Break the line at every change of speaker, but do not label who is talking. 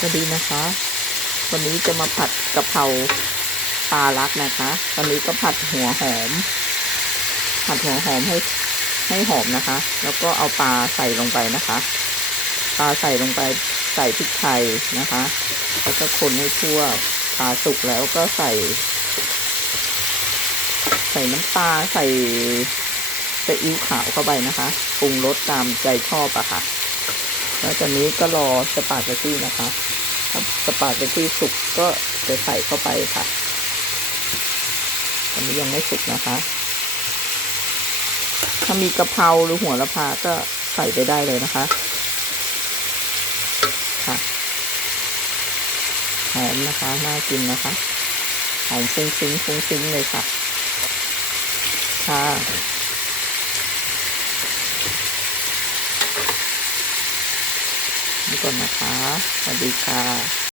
สวัสดีนะคะ วันนี้จะมาผัดกะเพราปลาลักนะคะ ตอนนี้ก็ผัดหัวหอม ผัดหัวหอมให้ให้หอมนะคะ แล้วก็เอาปลาใส่ลงไปนะคะ ปลาใส่ลงไปใส่พริกไทยนะคะ แล้วก็คนให้ทั่วปลาสุกแล้วก็ใส่ ใส่น้ำปลาใส่ซีอิ๊วขาวเข้าไปนะคะ ปรุงรสตามใจชอบอะค่ะ แล้วจากนี้ก็รอสปาเกตตี้นะคะถ้าสปาเกตตี้สุกก็จะใส่เข้าไปค่ะตอนนี้ยังไม่สุกนะคะ ถ้ามีกะเพราหรือหัวละพาก็ใส่ไปได้เลยนะคะค่ะหอมนะคะน่ากินนะคะหอมฟุ้งฟิ้งฟุ้งฟิ้งเลยค่ะค่ะ นี้ก่อนนะคะ สวัสดีค่ะ